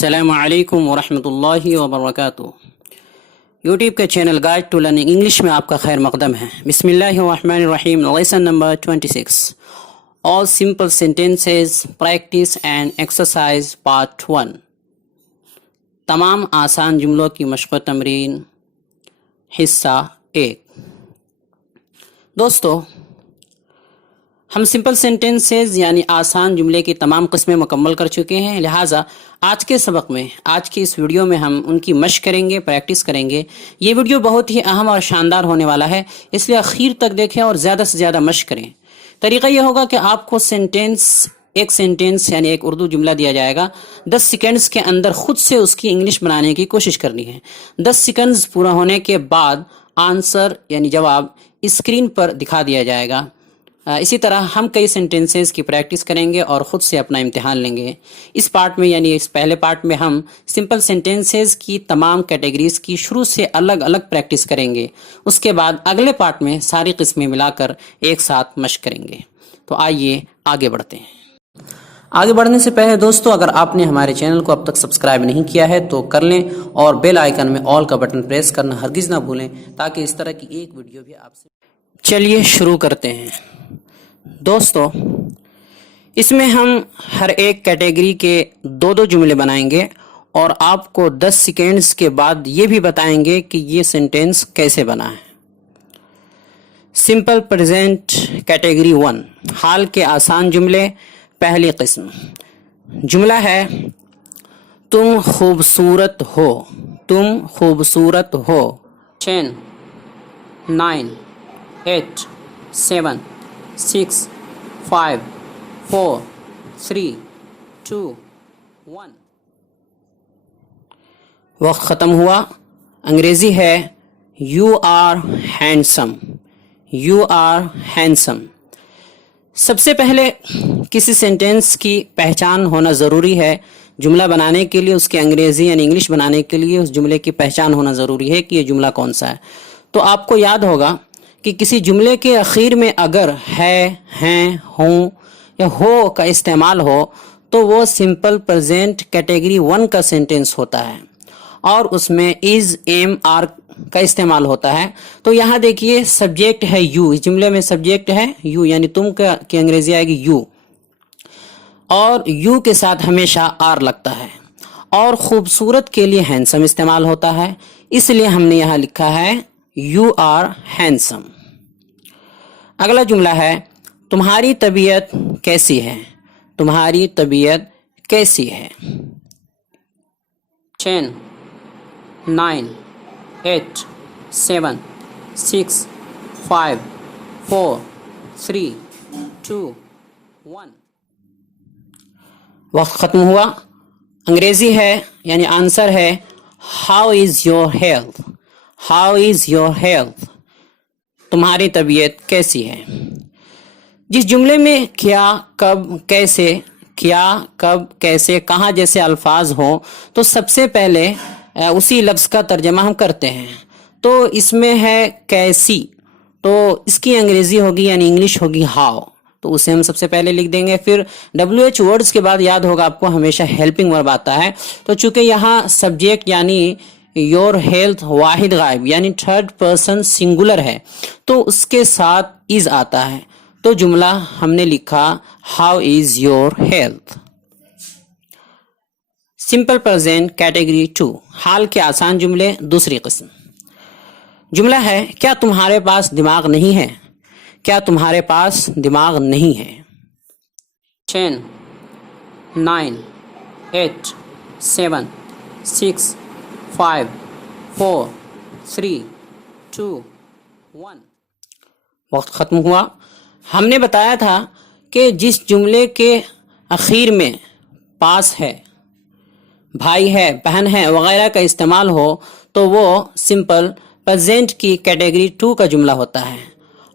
السلام علیکم ورحمۃ اللہ وبرکاتہ۔ یوٹیوب کے channel guide to learning English میں آپ کا خیر مقدم ہے۔ بسم اللہ الرحمن الرحیم۔ Lesson number 26 all simple sentences practice and exercise part 1۔ تمام آسان جملوں کی مشق و تمرین حصہ 1۔ دوستو، ہم سمپل سینٹینسز یعنی آسان جملے کی تمام قسمیں مکمل کر چکے ہیں، لہٰذا آج کے سبق میں، آج کی اس ویڈیو میں ہم ان کی مشق کریں گے، پریکٹس کریں گے۔ یہ ویڈیو بہت ہی اہم اور شاندار ہونے والا ہے، اس لیے اخیر تک دیکھیں اور زیادہ سے زیادہ مشق کریں۔ طریقہ یہ ہوگا کہ آپ کو ایک سینٹینس یعنی ایک اردو جملہ دیا جائے گا، 10 سیکنڈز کے اندر خود سے اس کی انگلش بنانے کی کوشش کرنی ہے۔ 10 سیکنڈز پورا ہونے کے بعد آنسر یعنی جواب اسکرین پر دکھا دیا جائے گا۔ اسی طرح ہم کئی سینٹینسز کی پریکٹس کریں گے اور خود سے اپنا امتحان لیں گے۔ اس پارٹ میں یعنی اس پہلے پارٹ میں ہم سمپل سینٹینسز کی تمام کیٹیگریز کی شروع سے الگ الگ پریکٹس کریں گے۔ اس کے بعد اگلے پارٹ میں ساری قسمیں ملا کر ایک ساتھ مشق کریں گے۔ تو آئیے آگے بڑھتے ہیں۔ آگے بڑھنے سے پہلے دوستو، اگر آپ نے ہمارے چینل کو اب تک سبسکرائب نہیں کیا ہے تو کر لیں اور بیل آئیکن میں آل کا بٹن پریس کرنا ہرگز نہ بھولیں، تاکہ اس طرح کی ایک ویڈیو بھی آپ سے۔ چلیے شروع کرتے ہیں۔ دوستو، اس میں ہم ہر ایک کیٹیگری کے 2 جملے بنائیں گے اور آپ کو 10 سیکنڈز کے بعد یہ بھی بتائیں گے کہ یہ سینٹینس کیسے بنا ہے۔ سمپل پریزنٹ کیٹیگری 1، حال کے آسان جملے، پہلی قسم۔ جملہ ہے تم خوبصورت ہو، تم خوبصورت ہو۔ 10 9 8 7 6 5 4 3 2 1۔ وقت ختم ہوا۔ انگریزی ہے you are handsome, you are handsome. سب سے پہلے کسی سینٹینس کی پہچان ہونا ضروری ہے۔ جملہ بنانے کے لیے اس کے انگریزی یعنی انگلش بنانے کے لیے اس جملے کی پہچان ہونا ضروری ہے کہ یہ جملہ کون سا ہے۔ تو آپ کو یاد ہوگا کہ کسی جملے کے اخیر میں اگر ہے، ہیں، ہوں یا ہو کا استعمال ہو تو وہ سمپل پریزنٹ کیٹیگری 1 کا سینٹینس ہوتا ہے، اور اس میں از، ایم، آر کا استعمال ہوتا ہے۔ تو یہاں دیکھیے سبجیکٹ ہے یو، اس جملے میں سبجیکٹ ہے یو یعنی تم کی انگریزی آئے گی یو، اور یو کے ساتھ ہمیشہ آر لگتا ہے، اور خوبصورت کے لیے ہینڈسم استعمال ہوتا ہے، اس لیے ہم نے یہاں لکھا ہے یو آر ہینڈسم۔ اگلا جملہ ہے تمہاری طبیعت کیسی ہے، تمہاری طبیعت کیسی ہے۔ 10 9 8 7 6 5 4 3 2 1۔ وقت ختم ہوا۔ انگریزی ہے یعنی آنسر ہے how is your health, how is your health, تمہاری طبیعت کیسی ہے۔ جس جملے میں کیا، کب، کیسے، کیا، کب، کیسے، کہاں جیسے الفاظ ہوں تو سب سے پہلے اسی لفظ کا ترجمہ ہم کرتے ہیں۔ تو اس میں ہے کیسی، تو اس کی انگریزی ہوگی یعنی انگلش ہوگی ہاؤ، تو اسے ہم سب سے پہلے لکھ دیں گے۔ پھر WH ورڈز کے بعد یاد ہوگا آپ کو ہمیشہ ہیلپنگ ورب آتا ہے، تو چونکہ یہاں سبجیکٹ یعنی یور ہیلتھ واحد غائب یعنی 3rd پرسن سنگولر ہے، تو اس کے ساتھ از آتا ہے، تو جملہ ہم نے لکھا how is your health. Simple present category 2، حال کے آسان جملے، دوسری قسم۔ جملہ ہے کیا تمہارے پاس دماغ نہیں ہے، کیا تمہارے پاس دماغ نہیں ہے۔ 10 9 8 7 6 5 4 3 2 1۔ وقت ختم ہوا۔ ہم نے بتایا تھا کہ جس جملے کے اخیر میں پاس ہے، بھائی ہے، بہن ہے وغیرہ کا استعمال ہو تو وہ سمپل پریزنٹ کی کیٹیگری 2 کا جملہ ہوتا ہے،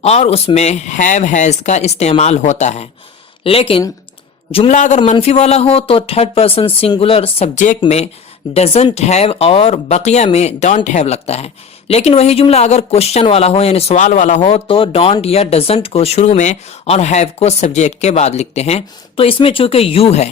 اور اس میں ہیو، ہیز کا استعمال ہوتا ہے۔ لیکن جملہ اگر منفی والا ہو تو 3rd پرسن سنگولر سبجیکٹ میں ڈزنٹ ہیو اور بقیہ میں ڈونٹ ہیو لگتا ہے۔ لیکن وہی جملہ اگر کوشچن والا ہو یعنی سوال والا ہو تو ڈونٹ یا ڈزنٹ کو شروع میں اور ہیو کو سبجیکٹ کے بعد لکھتے ہیں۔ تو اس میں چونکہ یو ہے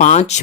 5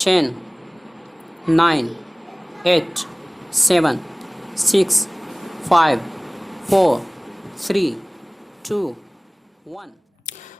10 9 8 7 6 5 4 3 2 1।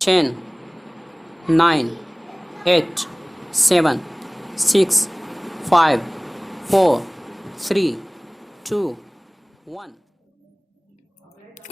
10 9 8 7 6 5 4 3 2 1।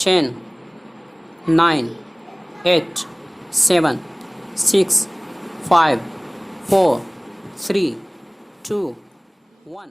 10 9 8 7 6 5 4 3 2 1।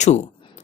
2,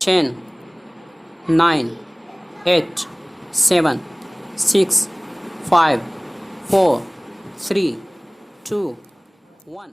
10 9 8 7 6 5 4 3 2 1।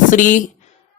3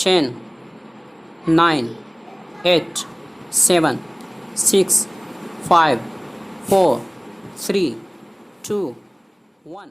10 9 8 7 6 5 4 3 2 1।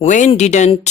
when didn't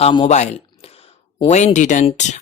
a mobile, when didn't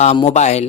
a mobile,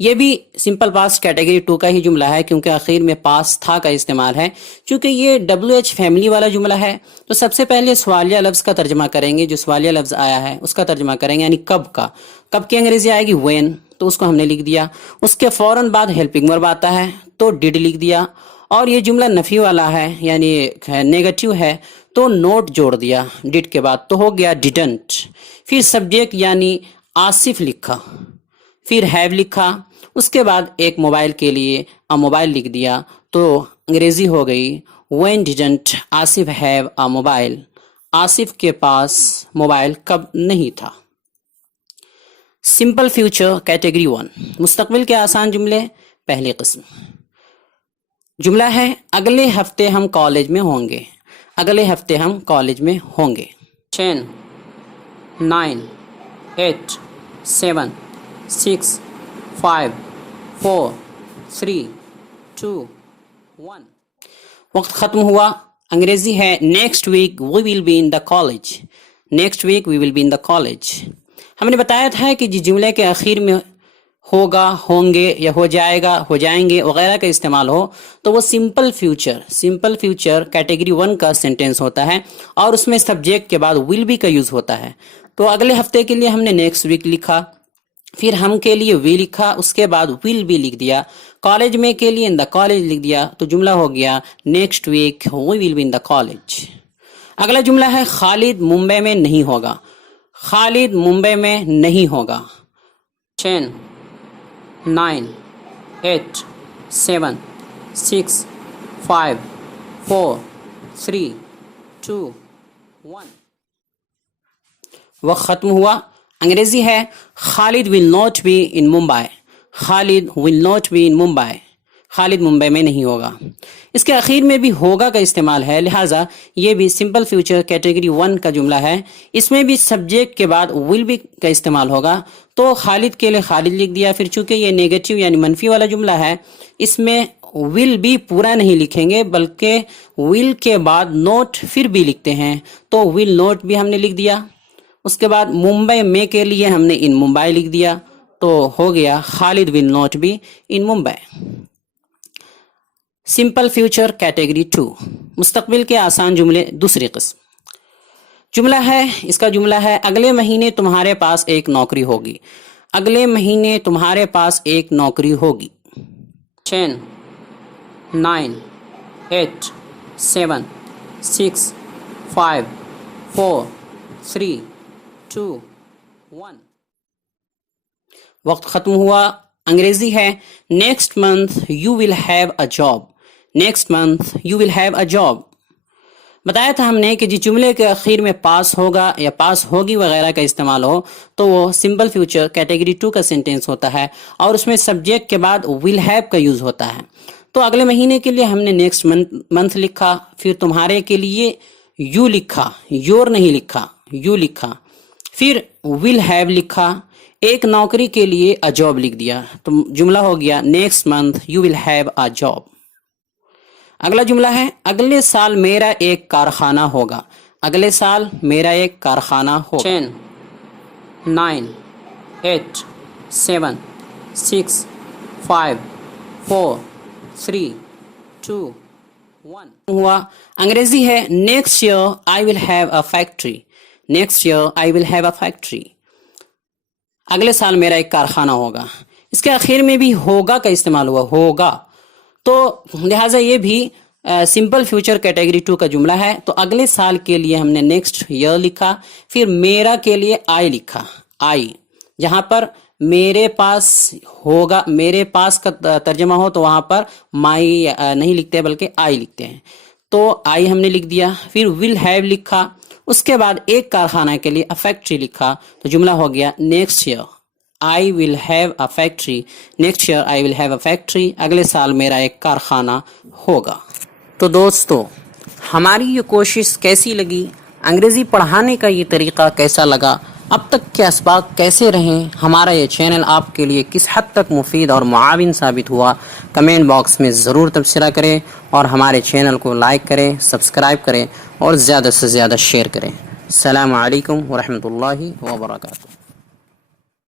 یہ بھی سمپل پاسٹ کیٹیگری 2 کا ہی جملہ ہے کیونکہ آخر میں پاس تھا کا استعمال ہے. چونکہ یہ WH فیملی والا جملہ ہے تو سب سے پہلے سوالیہ لفظ کا ترجمہ کریں گے. جو سوالیہ لفظ آیا ہے اس کا ترجمہ کریں گے، یعنی کب کا. کب کی انگریزی آئے گی when، تو اس کو ہم نے لکھ دیا. اس کے فوراً بعد ہیلپنگ ورب آتا ہے تو ڈڈ لکھ دیا. اور یہ جملہ نفی والا ہے یعنی نیگیٹو ہے تو نوٹ جوڑ دیا ڈڈ کے بعد، تو ہو گیا ڈیڈنٹ. پھر سبجیکٹ یعنی آصف لکھا، پھر ہیو لکھا، اس کے بعد ایک موبائل کے لیے موبائل لکھ دیا تو انگریزی ہو گئی when didn't Asif have a mobile، Asif کے پاس موبائل کب نہیں تھا. سمپل فیوچر کیٹیگری 1، مستقبل کے آسان جملے، پہلی قسم. جملہ ہے اگلے ہفتے ہم کالج میں ہوں گے. اگلے ہفتے ہم کالج میں ہوں گے. 10 9 8 7 6 5 4 3 2 1. وقت ختم ہوا. انگریزی ہے next week we will be in the college. Next week we will be in the college. ہم نے بتایا تھا کہ جس جملے کے آخر میں ہوگا، ہوں گے یا ہو جائے گا، ہو جائیں گے وغیرہ کا استعمال ہو تو وہ سمپل فیوچر کیٹیگری 1 کا سینٹینس ہوتا ہے اور اس میں سبجیکٹ کے بعد ول بی کا یوز ہوتا ہے. تو اگلے ہفتے کے لیے ہم نے نیکسٹ ویک لکھا، پھر ہم کے لیے وی لکھا، اس کے بعد ول بی لکھ دیا. کالج میں کے لیے ان دا کالج لکھ دیا تو جملہ ہو گیا next week we will be in the college. اگلا جملہ ہے خالد ممبئی میں نہیں ہوگا. خالد ممبئی میں نہیں ہوگا. 10 9 8 7 6 5 4 3 2 1. وقت ختم ہوا. انگریزی ہے Khalid will not be in Mumbai. Khalid will not be in Mumbai. Khalid Mumbai میں نہیں ہوگا. اس کے اخیر میں بھی ہوگا کا استعمال ہے، لہٰذا یہ بھی سمپل فیوچر کیٹیگری 1 کا جملہ ہے. اس میں بھی سبجیکٹ کے بعد ول بی کا استعمال ہوگا تو خالد کے لیے خالد لکھ دیا. پھر چونکہ یہ نیگیٹو یعنی منفی والا جملہ ہے اس میں ول بی پورا نہیں لکھیں گے بلکہ ول کے بعد نوٹ پھر بھی لکھتے ہیں تو ول نوٹ بھی ہم نے لکھ دیا. اس کے بعد ممبئی میں کے لیے ہم نے ان ممبئی لکھ دیا تو ہو گیا Khalid will not be in Mumbai. Simple future category 2، مستقبل کے آسان جملے، دوسری قسم. جملہ ہے، اس کا جملہ ہے اگلے مہینے تمہارے پاس ایک نوکری ہوگی. اگلے مہینے تمہارے پاس ایک نوکری ہوگی. 10 9 8 7 6 5 4 3 2 1. وقت ختم ہوا. انگریزی ہے next month you will have a job. Next month you will have a job. بتایا تھا ہم نے کہ جس جملے کے اخیر میں پاس ہوگا یا پاس ہوگی وغیرہ کا استعمال ہو تو وہ سمپل فیوچر کیٹیگری 2 کا سینٹینس ہوتا ہے اور اس میں سبجیکٹ کے بعد ول ہیو کا یوز ہوتا ہے. تو اگلے مہینے کے لیے ہم نے نیکسٹ منتھ لکھا، پھر تمہارے کے لیے یو لکھا، یور نہیں لکھا، یو لکھا، پھر ول ہیو لکھا، ایک نوکری کے لیے اے جاب لکھ دیا تو جملہ ہو گیا next month you will have a job. اگلا جملہ ہے اگلے سال میرا ایک کارخانہ ہوگا. اگلے سال میرا ایک کارخانہ ہوگا. 10 9 8 7 6 5 4 3 2 1 ہوا. انگریزی ہے next year I will have a factory. Next year I will have a factory. اگلے سال میرا ایک کارخانہ ہوگا. اس کے آخر میں بھی ہوگا کا استعمال ہوا، ہوگا، تو لہٰذا یہ بھی سمپل فیوچر کیٹیگری 2 کا جملہ ہے. تو اگلے سال کے لیے ہم نے نیکسٹ ایئر لکھا، پھر میرا کے لیے آئی لکھا، آئی. جہاں پر میرے پاس ہوگا، میرے پاس کا ترجمہ ہو تو وہاں پر مائی نہیں لکھتے بلکہ آئی لکھتے ہیں تو آئی ہم نے لکھ دیا. پھر ول ہیو لکھا، اس کے بعد ایک کارخانہ کے لیے فیکٹری لکھا تو جملہ ہو گیا next year I will have a factory. Next year I will have a factory. اگلے سال میرا ایک کارخانہ ہوگا. تو دوستو ہماری یہ کوشش کیسی لگی، انگریزی پڑھانے کا یہ طریقہ کیسا لگا، اب تک کے اسباق کیسے رہیں، ہمارا یہ چینل آپ کے لیے کس حد تک مفید اور معاون ثابت ہوا، کمنٹ باکس میں ضرور تبصرہ کریں اور ہمارے چینل کو لائک کریں، سبسکرائب کریں اور زیادہ سے زیادہ شیئر کریں. السلام علیکم ورحمۃ اللہ وبرکاتہ.